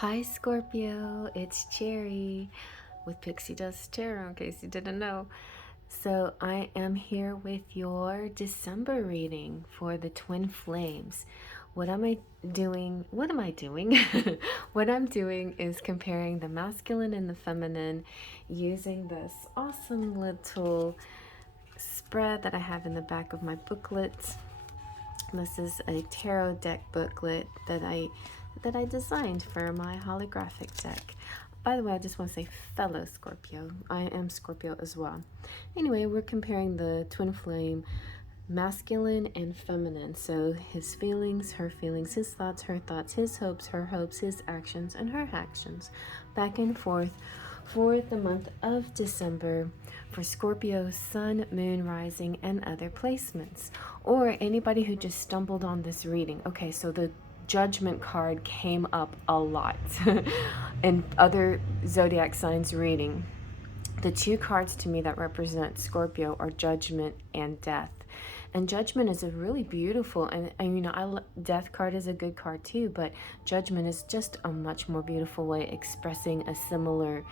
Hi Scorpio, it's Cherry with Pixie Dust Tarot, in case you didn't know. So I am here with your December reading for the Twin Flames. What am I doing? What am I doing? What I'm doing is comparing the masculine and the feminine using this awesome little spread that I have in the back of my booklet. This is a tarot deck booklet that I designed for my holographic deck. By the way, I just want to say fellow Scorpio. I am Scorpio as well. Anyway, we're comparing the twin flame masculine and feminine. So his feelings, her feelings, his thoughts, her thoughts, his hopes, her hopes, his actions, and her actions. Back and forth for the month of December for Scorpio, Sun, Moon, Rising, and other placements. Or anybody who just stumbled on this reading. Okay, so the Judgment card came up a lot in other zodiac signs reading. The two cards to me that represent Scorpio are Judgment and Death. And Judgment is a really beautiful, and Death card is a good card too, but Judgment is just a much more beautiful way expressing a similar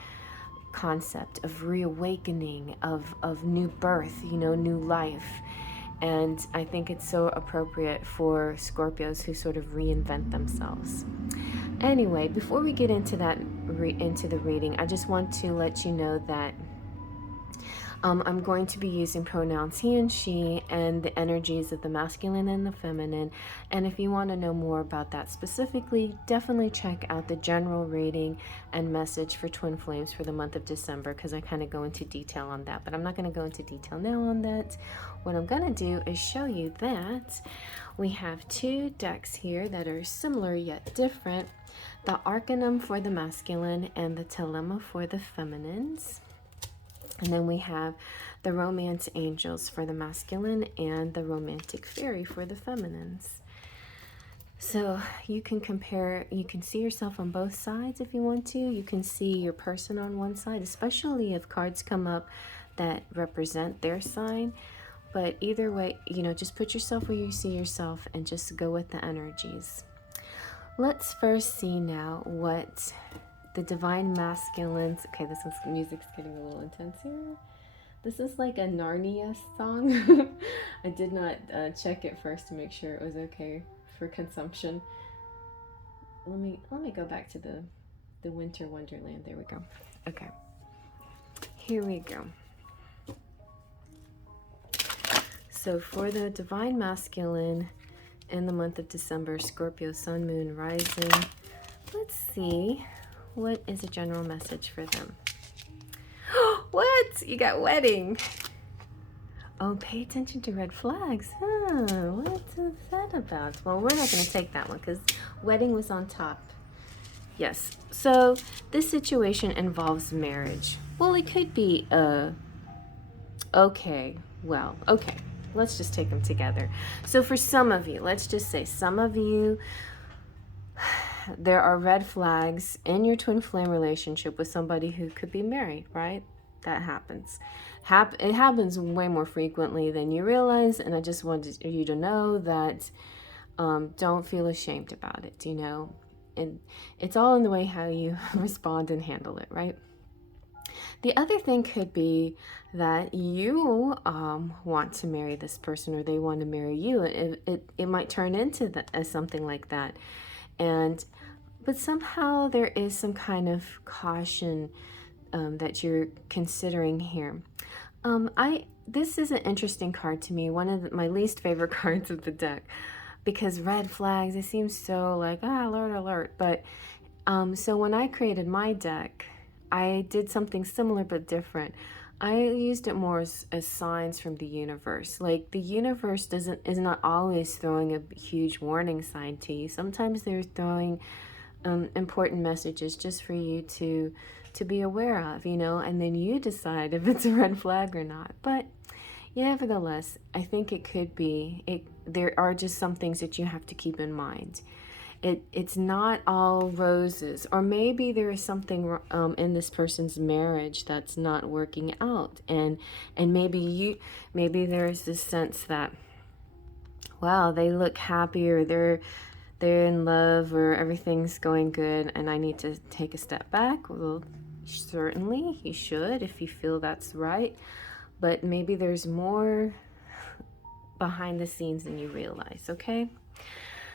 concept of reawakening, of new birth, new life. And I think it's so appropriate for Scorpios who sort of reinvent themselves. Anyway, before we get into that, into the reading, I just want to let you know that I'm going to be using pronouns he and she and the energies of the masculine and the feminine. And if you want to know more about that specifically, definitely check out the general reading and message for Twin Flames for the month of December, because I kind of go into detail on that. But I'm not going to go into detail now on that. What I'm going to do is show you that we have two decks here that are similar yet different. The Arcanum for the masculine and the Telema for the feminines. And then we have the Romance Angels for the masculine and the Romantic Fairy for the feminines. So you can compare, you can see yourself on both sides if you want to. You can see your person on one side, especially if cards come up that represent their sign. But either way, just put yourself where you see yourself and just go with the energies. Let's first see now what the Divine Masculines. Okay, this music's getting a little intense here. This is like a Narnia song. I did not check it first to make sure it was okay for consumption. Let me go back to the Winter Wonderland. There we go. Okay, here we go. So for the Divine Masculine in the month of December, Scorpio, Sun, Moon, Rising, let's see what is a general message for them. What? You got wedding. Oh, pay attention to red flags. What is that about? Well, we're not going to take that one because wedding was on top. Yes. So this situation involves marriage. Well, it could be okay. Let's just take them together. So for some of you, let's just say some of you, there are red flags in your twin flame relationship with somebody who could be married, right? That happens. It happens way more frequently than you realize, and I just wanted you to know that don't feel ashamed about it, and it's all in the way how you respond and handle it, right? The other thing could be that you want to marry this person, or they want to marry you. It might turn into something like that. But somehow there is some kind of caution that you're considering here. This is an interesting card to me, one of my least favorite cards of the deck, because red flags, it seems so like, alert, alert. But so when I created my deck, I did something similar but different. I used it more as signs from the universe. Like, the universe is not always throwing a huge warning sign to you. Sometimes they're throwing important messages just for you to be aware of, and then you decide if it's a red flag or not. But nevertheless, I think it could be. There are just some things that you have to keep in mind. It's not all roses, or maybe there is something in this person's marriage that's not working out, and maybe there's this sense that, wow, they look happy, or they're in love or everything's going good and I need to take a step back, well, certainly you should if you feel that's right. But maybe there's more behind the scenes than you realize, okay?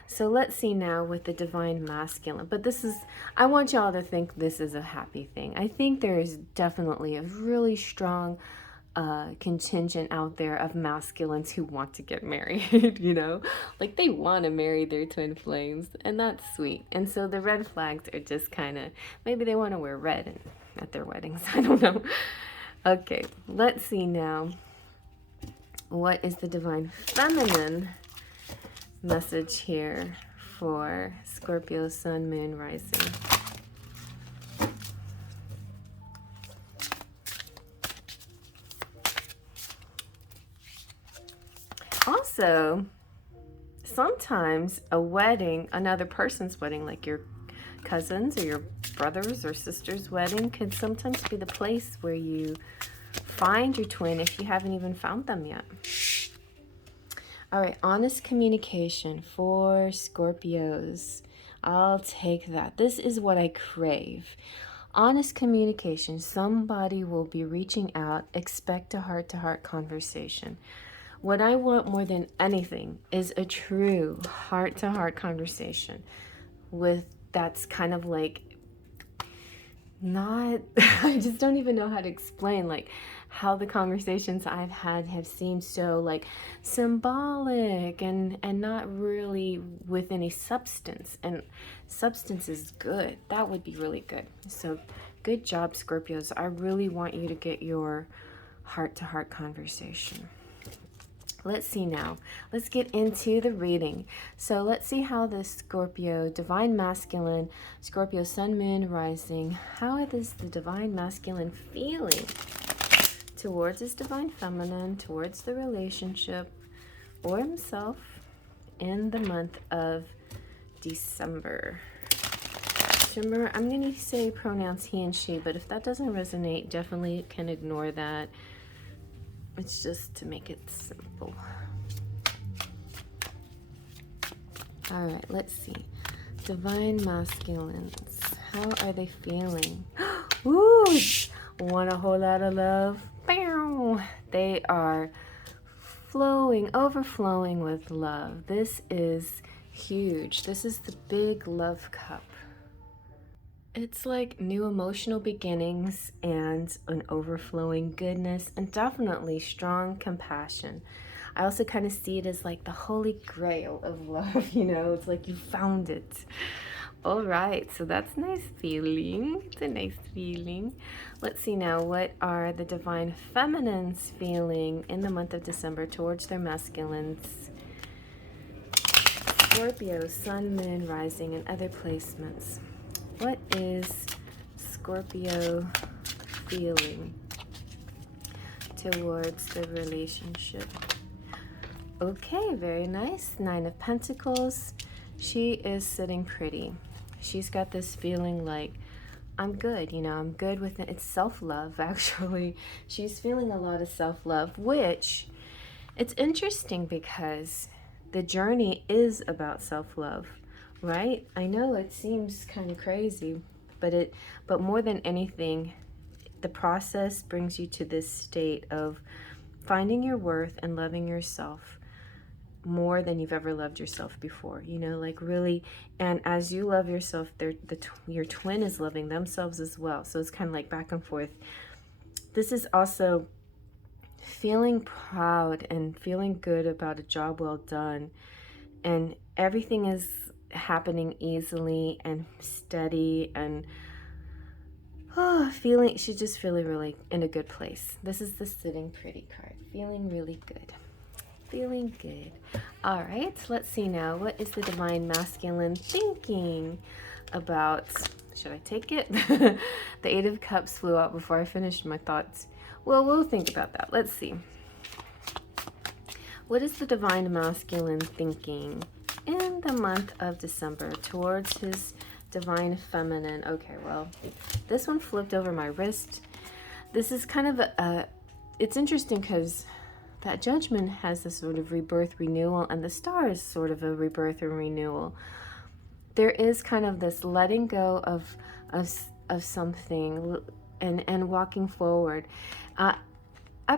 So let's see now with the divine masculine. But this is, I want y'all to think this is a happy thing. I think there is definitely a really strong contingent out there of masculines who want to get married, you know? Like they want to marry their twin flames, and that's sweet. And so the red flags are just kind of, maybe they want to wear red at their weddings. I don't know. Okay, let's see now. What is the divine feminine message here for Scorpio, Sun, Moon, Rising? Also, sometimes a wedding, another person's wedding, like your cousins or your brothers or sister's wedding, could sometimes be the place where you find your twin if you haven't even found them yet. All right, honest communication for Scorpios. I'll take that. This is what I crave. Honest communication. Somebody will be reaching out. Expect a heart-to-heart conversation. What I want more than anything is a true heart-to-heart conversation that's kind of like not, I just don't even know how to explain like how the conversations I've had have seemed so like symbolic and not really with any substance. And substance is good. That would be really good. So good job, Scorpios. I really want you to get your heart-to-heart conversation. Let's see now. Let's get into the reading. So let's see how the Scorpio, divine masculine, Scorpio, sun, moon, rising, how is the divine masculine feeling towards his divine feminine, towards the relationship or himself in the month of December. Remember, I'm going to say pronouns he and she, but if that doesn't resonate, definitely can ignore that. It's just to make it simple. All right, let's see. Divine masculines. How are they feeling? Ooh, want a whole lot of love? Bow. They are flowing, overflowing with love. This is huge. This is the big love cup. It's like new emotional beginnings and an overflowing goodness and definitely strong compassion. I also kind of see it as like the holy grail of love, you know, it's like you found it. All right, so that's a nice feeling. It's a nice feeling. Let's see now, what are the divine feminines feeling in the month of December towards their masculines? Scorpio, sun, moon, rising, and other placements. What is Scorpio feeling towards the relationship? Okay, very nice. 9 of Pentacles. She is sitting pretty. She's got this feeling like, I'm good, you know, I'm good with it. It's self-love, actually. She's feeling a lot of self-love, which it's interesting because the journey is about self-love. Right? I know it seems kind of crazy, but more than anything, the process brings you to this state of finding your worth and loving yourself more than you've ever loved yourself before. You know, like really, and as you love yourself, your twin is loving themselves as well. So it's kind of like back and forth. This is also feeling proud and feeling good about a job well done, and everything is happening easily and steady, and feeling, she's just feeling really in a good place. This is the sitting pretty card. Feeling really good. Feeling good. All right, let's see now. What is the divine masculine thinking about? Should I take it? The 8 of Cups flew out before I finished my thoughts. Well, we'll think about that. Let's see. What is the divine masculine thinking in the month of December towards his divine feminine? Okay, well, this one flipped over my wrist. This is kind of it's interesting because that Judgment has this sort of rebirth renewal, and the Star is sort of a rebirth and renewal. there is kind of this letting go of, of something, and walking forward. I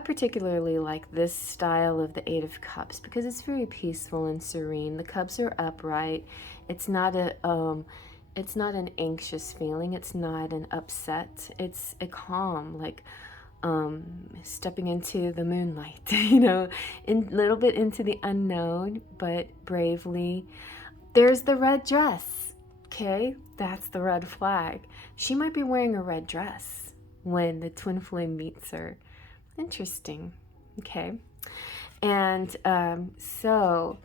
particularly like this style of the Eight of Cups because it's very peaceful and serene. The cups are upright. It's not it's not an anxious feeling. It's not an upset. It's a calm, like stepping into the moonlight, you know, a little bit into the unknown, but bravely. There's the red dress. Okay, that's the red flag. She might be wearing a red dress when the twin flame meets her. Interesting. Okay. And so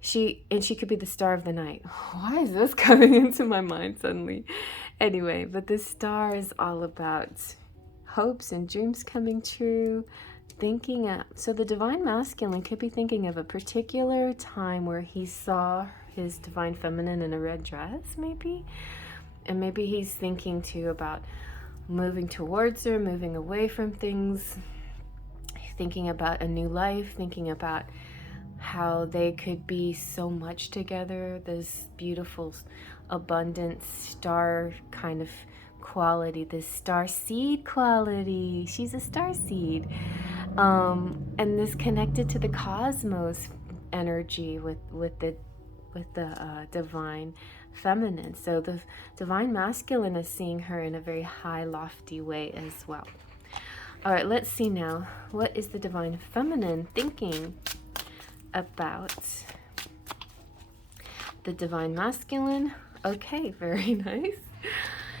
she could be the star of the night. Why is this coming into my mind suddenly? Anyway, but the star is all about hopes and dreams coming true. So the divine masculine could be thinking of a particular time where he saw his divine feminine in a red dress, maybe. And maybe he's thinking too about moving towards her, moving away from things, thinking about a new life, thinking about how they could be so much together, this beautiful, abundant star kind of quality, this star seed quality. She's a star seed. And this connected to the cosmos energy with the divine feminine. So the divine masculine is seeing her in a very high, lofty way as well. All right, let's see now. What is the divine feminine thinking about the divine masculine? Okay, very nice.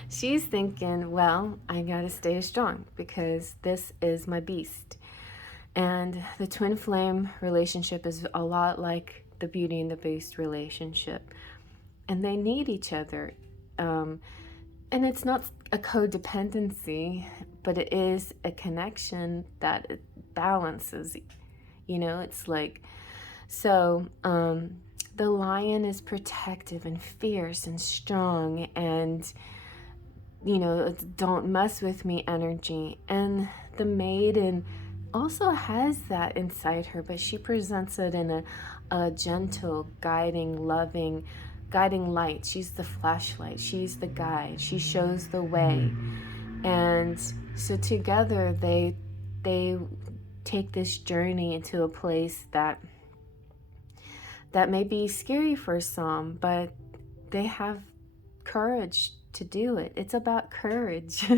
She's thinking, well, I gotta stay strong because this is my beast. And the twin flame relationship is a lot like the Beauty and the Beast relationship. And they need each other. And it's not a codependency, but it is a connection that it balances. You know, it's like, so the lion is protective and fierce and strong and, you know, don't mess with me energy. And the maiden also has that inside her, but she presents it in a gentle, guiding, loving, guiding light. She's the flashlight. She's the guide. She shows the way. And so together they take this journey into a place that may be scary for some, but they have courage to do it. It's about courage.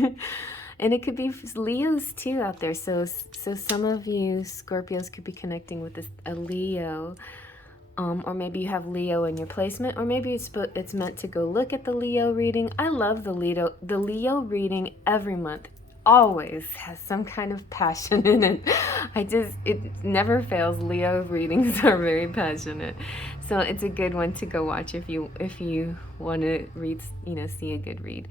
And it could be Leos too out there. So some of you Scorpios could be connecting with a Leo. Or maybe you have Leo in your placement, or maybe it's meant to go look at the Leo reading. I love the Leo reading every month. Always has some kind of passion in it. It never fails. Leo readings are very passionate, so it's a good one to go watch if you want to read, you know, see a good read.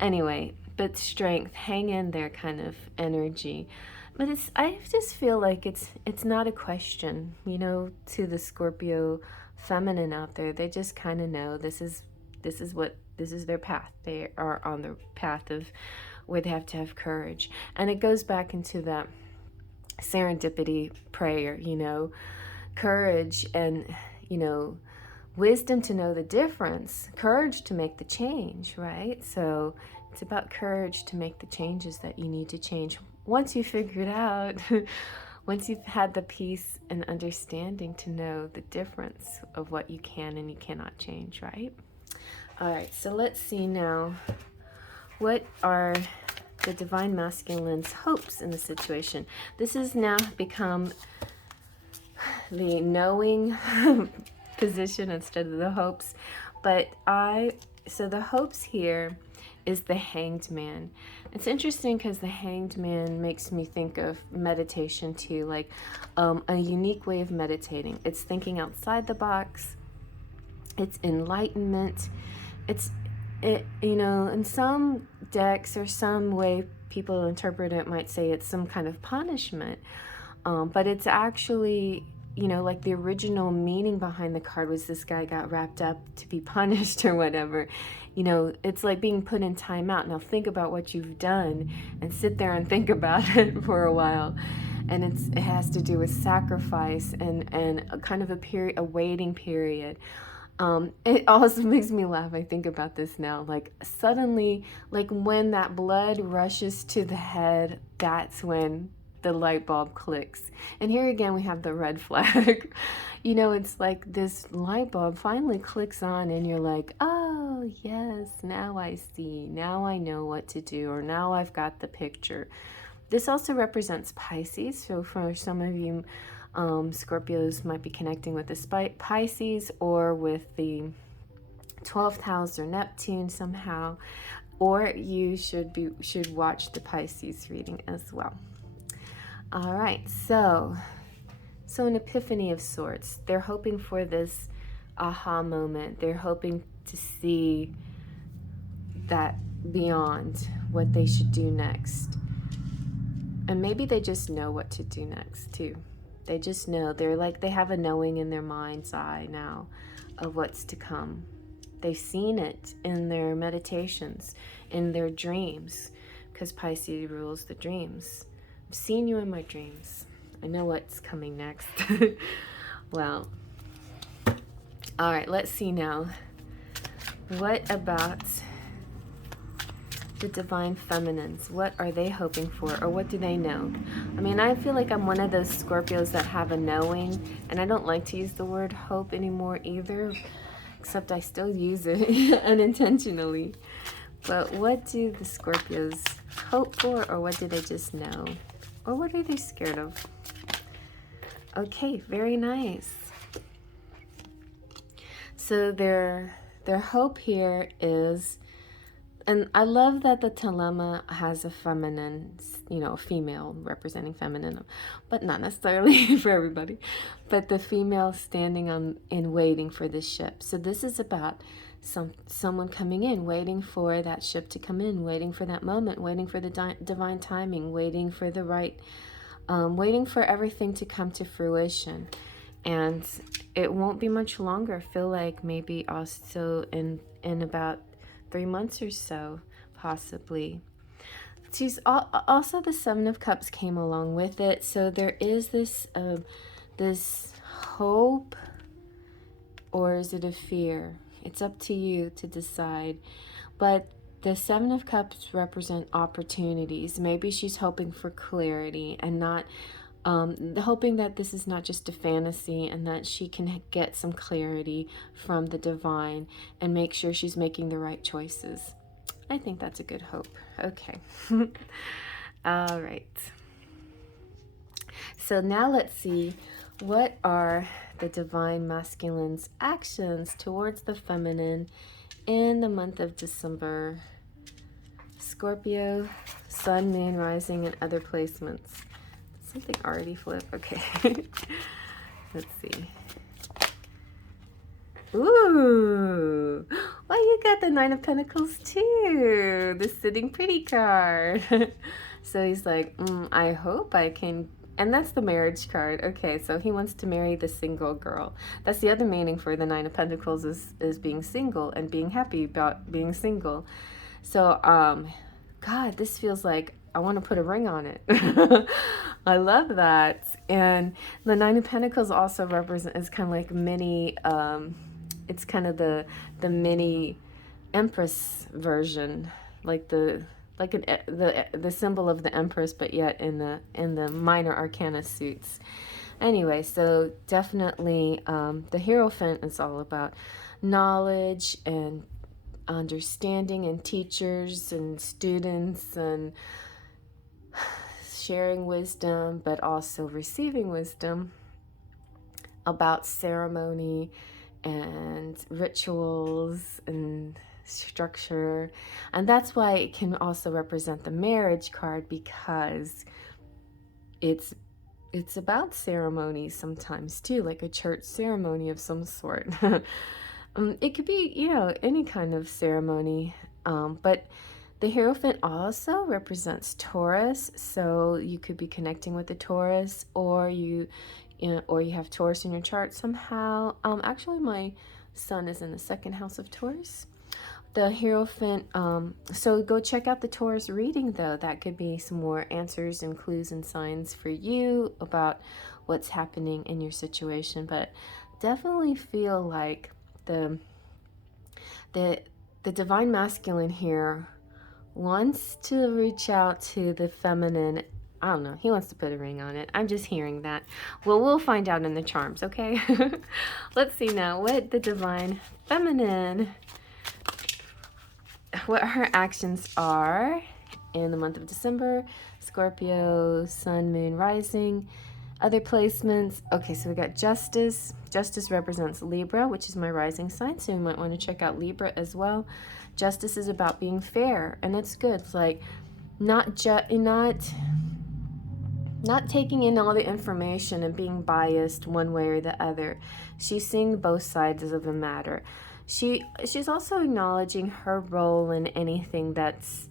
Anyway, but strength, hang in there kind of energy. But I just feel like it's not a question, you know, to the Scorpio feminine out there. They just kind of know this is their path. They are on the path of where they have to have courage. And it goes back into that serendipity prayer, you know, courage and, you know, wisdom to know the difference, courage to make the change, right? So it's about courage to make the changes that you need to change. Once you figure it out, once you've had the peace and understanding to know the difference of what you can and you cannot change, right? All right, so let's see now. What are the divine masculine's hopes in the situation? This has now become the knowing position instead of the hopes. So the hopes here is the Hanged Man. It's interesting because the Hanged Man makes me think of meditation too, like a unique way of meditating. It's thinking outside the box. It's enlightenment. You know, in some decks or some way people interpret it might say it's some kind of punishment, but it's actually, you know, like the original meaning behind the card was this guy got wrapped up to be punished or whatever. You know, it's like being put in timeout. Now think about what you've done and sit there and think about it for a while. And it has to do with sacrifice and a kind of a waiting period. It also makes me laugh. I think about this now. Like suddenly, like when that blood rushes to the head, that's when the light bulb clicks. And here again, we have the red flag. You know, it's like this light bulb finally clicks on and you're like, oh yes, now I see. Now I know what to do, or now I've got the picture. This also represents Pisces. So for some of you, Scorpios might be connecting with the Pisces or with the 12th house or Neptune somehow, or you should watch the Pisces reading as well. All right, so an epiphany of sorts. They're hoping for this aha moment. They're hoping to see that beyond what they should do next. And maybe they just know what to do next too. They just know. They're like, they have a knowing in their mind's eye now of what's to come. They've seen it in their meditations, in their dreams, because Pisces rules the dreams. I've seen you in my dreams. I know what's coming next. Well, all right, let's see now. What about the divine feminines? What are they hoping for, or what do they know? I mean, I feel like I'm one of those Scorpios that have a knowing, and I don't like to use the word hope anymore either, except I still use it unintentionally. But what do the Scorpios hope for, or what do they just know? Or what are they scared of? Okay, very nice. So their hope here is, and I love that the dilemma has a feminine, a female representing feminine, but not necessarily for everybody, but the female standing on and waiting for the ship. So this is about someone coming in, waiting for that ship to come in, waiting for that moment, waiting for the divine timing, waiting for the right, waiting for everything to come to fruition. And it won't be much longer. I feel like maybe also in about 3 months or so, possibly. She's also, the Seven of Cups came along with it. So there is this this hope, or is it a fear? It's up to you to decide. But the Seven of Cups represent opportunities. Maybe she's hoping for clarity and not hoping that this is not just a fantasy, and that she can get some clarity from the divine and make sure she's making the right choices. I think that's a good hope. Okay. All right. So now let's see, what are the divine masculine's actions towards the feminine in the month of December? Scorpio, Sun, Moon, Rising, and other placements. Something already flipped. Okay. Let's see. Ooh. Well, you got the Nine of Pentacles too. The Sitting Pretty card. So he's like, I hope I can. And that's the marriage card. Okay, so he wants to marry the single girl. That's the other meaning for the Nine of Pentacles, is being single and being happy about being single. So, God, this feels like I want to put a ring on it. I love that. And the Nine of Pentacles also is kind of like mini, it's kind of the mini Empress version, like the symbol of the Empress, but yet in the minor arcana suits. Anyway, so definitely the Hierophant is all about knowledge and understanding, and teachers and students, and sharing wisdom, but also receiving wisdom about ceremony and rituals and structure. And that's why it can also represent the marriage card, because it's about ceremonies sometimes too, like a church ceremony of some sort. It could be, any kind of ceremony, but the Hierophant also represents Taurus, so you could be connecting with the Taurus, or you have Taurus in your chart somehow. Actually, my sun is in the second house of Taurus. The Hierophant, so go check out the Taurus reading, though. That could be some more answers and clues and signs for you about what's happening in your situation. But definitely feel like the divine masculine here wants to reach out to the feminine. I don't know. He wants to put a ring on it. I'm just hearing that. Well, we'll find out in the charms, okay? Let's see now what the divine feminine, what her actions are in the month of December. Scorpio, sun, moon, rising. Other placements. Okay, so we got Justice. Justice represents Libra, which is my rising sign, so you might want to check out Libra as well. Justice is about being fair, and it's good. It's like not taking in all the information and being biased one way or the other. She's seeing both sides of the matter. She's also acknowledging her role in anything that's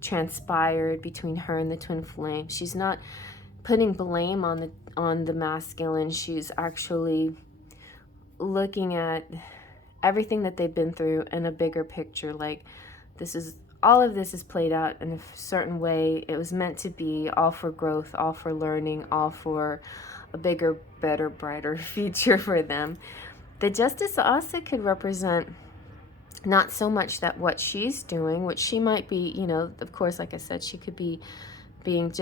transpired between her and the twin flame. She's not putting blame on the masculine. She's actually looking at everything that they've been through in a bigger picture. Like, all of this is played out in a certain way. It was meant to be, all for growth, all for learning, all for a bigger, better, brighter future for them. The Justice also could represent not so much that what she's doing, which she might be, you know, of course, like I said, she could be being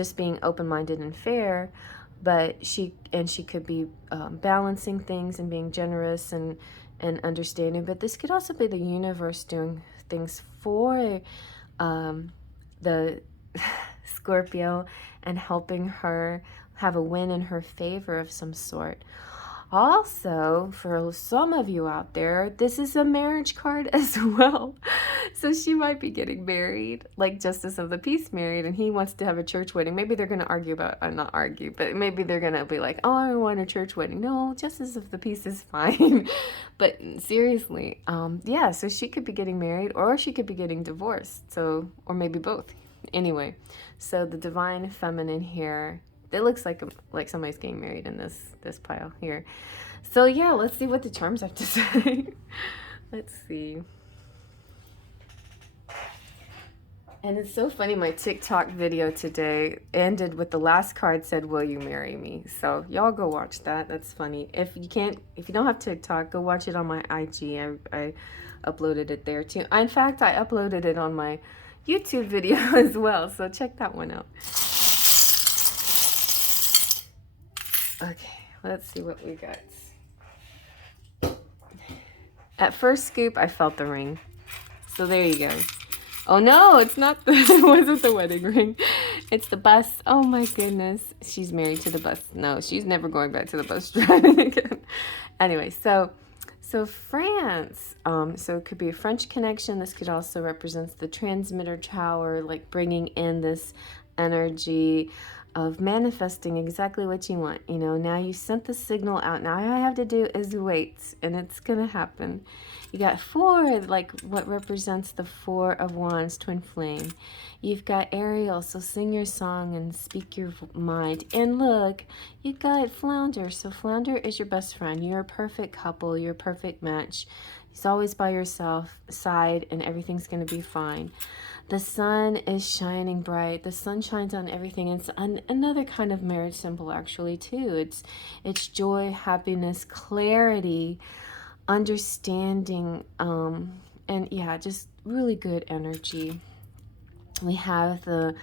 open-minded and fair, but she could be balancing things and being generous and understanding. But this could also be the universe doing things for the Scorpio and helping her have a win in her favor of some sort. Also, for some of you out there, this is a marriage card as well. So she might be getting married, like Justice of the Peace married, and he wants to have a church wedding. Maybe they're going to argue about, not argue, but maybe they're going to be like, oh, I want a church wedding. No, Justice of the Peace is fine. But seriously, yeah, so she could be getting married, or she could be getting divorced. So, or maybe both. Anyway, so the divine feminine here, it looks like somebody's getting married in this pile here. So yeah, let's see what the charms have to say. Let's see. And it's so funny, my TikTok video today ended with the last card said, "Will you marry me?" So y'all go watch that. That's funny. If you don't have TikTok, go watch it on my IG. I uploaded it there too. In fact, I uploaded it on my YouTube video as well. So check that one out. Okay, let's see what we got. At first scoop, I felt the ring. So there you go. Oh no, it's not it wasn't the wedding ring. It's the bus. Oh my goodness. She's married to the bus. No, she's never going back to the bus driving again. Anyway, so France. So it could be a French connection. This could also represent the transmitter tower, like bringing in this energy of manifesting exactly what you want. You know, now you sent the signal out. Now all I have to do is wait, and it's gonna happen. You got 4, like what represents the 4 of Wands, twin flame. You've got Ariel, so sing your song and speak your mind. And look, you got Flounder. So Flounder is your best friend. You're a perfect couple. You're a perfect match. He's always by your side, and everything's gonna be fine. The sun is shining bright. The sun shines on everything. It's another kind of marriage symbol, actually, too. It's joy, happiness, clarity, understanding, and yeah, just really good energy. We have the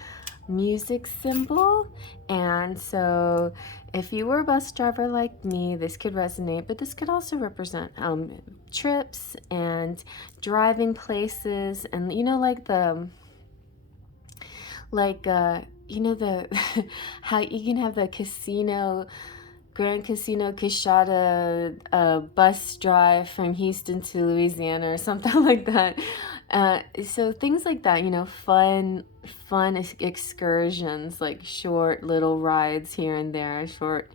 music symbol, and so if you were a bus driver like me, this could resonate, but this could also represent trips and driving places, and you know, you know, the how you can have the casino, Grand Casino Quixada bus drive from Houston to Louisiana or something like that. So things like that, you know, fun excursions, like short little rides here and there, short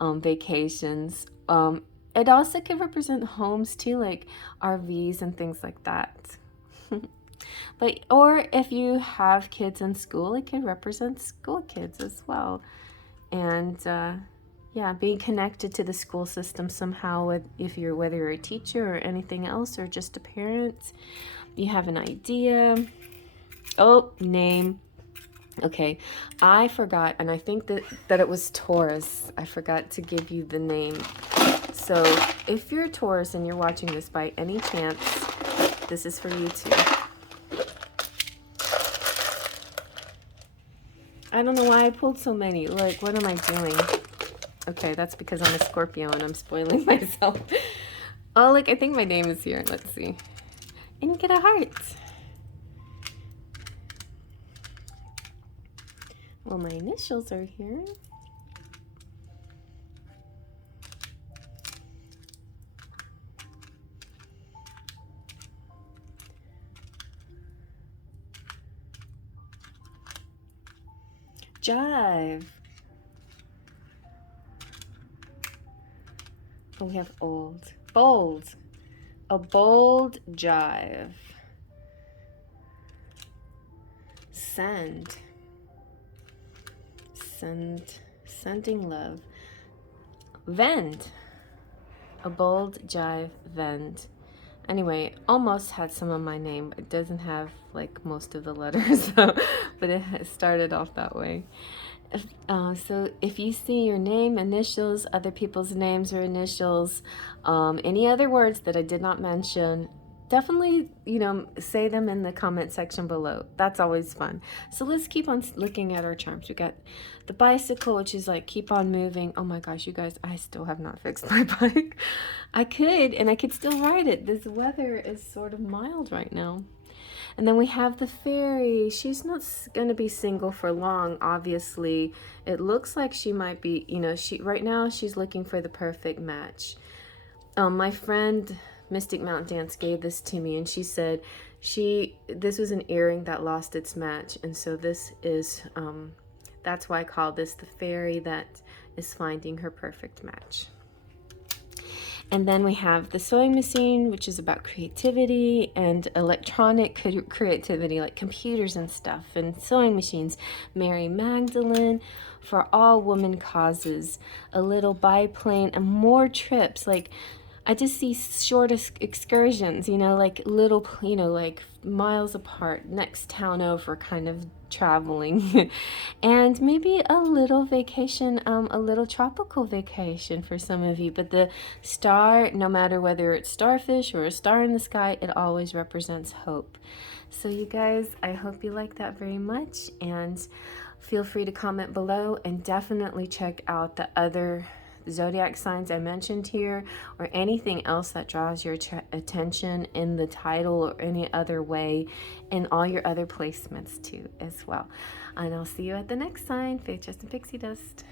vacations. It also could represent homes too, like RVs and things like that. Or if you have kids in school, it could represent school kids as well. And yeah, being connected to the school system somehow, whether you're a teacher or anything else, or just a parent, you have an idea. Oh, name. Okay, I forgot, and I think that it was Taurus. I forgot to give you the name. So if you're a Taurus and you're watching this by any chance, this is for you too. I don't know why I pulled so many. Like, what am I doing? Okay, that's because I'm a Scorpio and I'm spoiling myself. Oh, look, I think my name is here. Let's see. And you get a heart. Well, my initials are here. Jive. Oh, we have old. Bold. A bold jive. Send. Sending love. Vend. A bold jive vend. Anyway, almost had some of my name. It doesn't have like most of the letters, so, but it started off that way. So if you see your name, initials, other people's names or initials, any other words that I did not mention, definitely, say them in the comment section below. That's always fun. So let's keep on looking at our charms. We got the bicycle, which is like keep on moving. Oh my gosh, you guys, I still have not fixed my bike. I could still ride it. This weather is sort of mild right now. And then we have the Faery. She's not going to be single for long, obviously. It looks like she might be, right now she's looking for the perfect match. My friend Mystic Mountain Dance gave this to me, and she said this was an earring that lost its match. And so this is, that's why I call this the Faery that is finding her perfect match. And then we have the sewing machine, which is about creativity and electronic creativity, like computers and stuff, and sewing machines. Mary Magdalene, for all woman causes. A little biplane and more trips. Like, I just see short excursions, like little, like miles apart, next town over kind of traveling. And maybe a little vacation, a little tropical vacation for some of you. But the star, no matter whether it's starfish or a star in the sky, it always represents hope. So you guys, I hope you like that very much. And feel free to comment below, and definitely check out the other zodiac signs I mentioned here, or anything else that draws your attention in the title or any other way, in all your other placements too as well. And I'll see you at the next sign. Faith, Trust, and Pixie Dust.